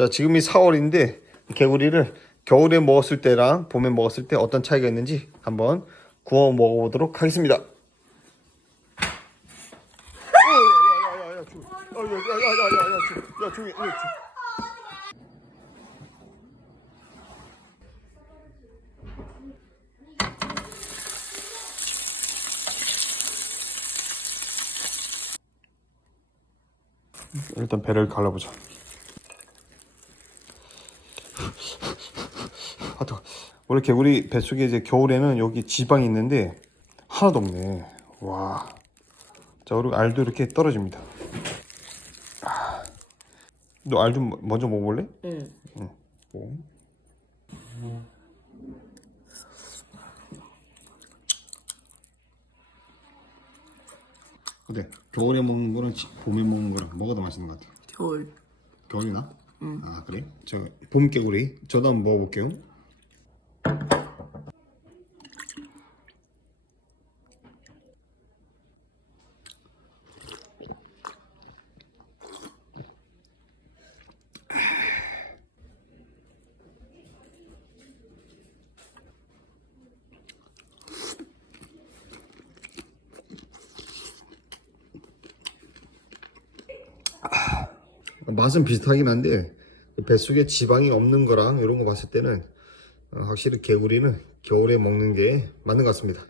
자, 지금이 4월인데 개구리를 겨울에 먹었을 때랑 봄에 먹었을 때 어떤 차이가 있는지 한번 구워 먹어보도록 하겠습니다. 일단 배를 갈라보자. 아, 뜨거. 원래 개구리 뱃속에 이제 겨울에는 여기 지방이 있는데 하나도 없네. 와. 자, 그리고 알도 이렇게 떨어집니다. 아. 너알 좀 먼저 먹어볼래? 응. 뭐? 어때? 겨울에 먹는 거랑 지- 봄에 먹는 거랑 뭐가 더 맛있는 것 같아? 겨울. 겨울이 나? 응. 아 그래? 저 봄 개구리 저도 한번 먹어볼게요. 맛은 비슷하긴 한데 뱃속에 지방이 없는 거랑 이런 거 봤을 때는 어, 확실히 개구리는 겨울에 먹는 게 맞는 것 같습니다.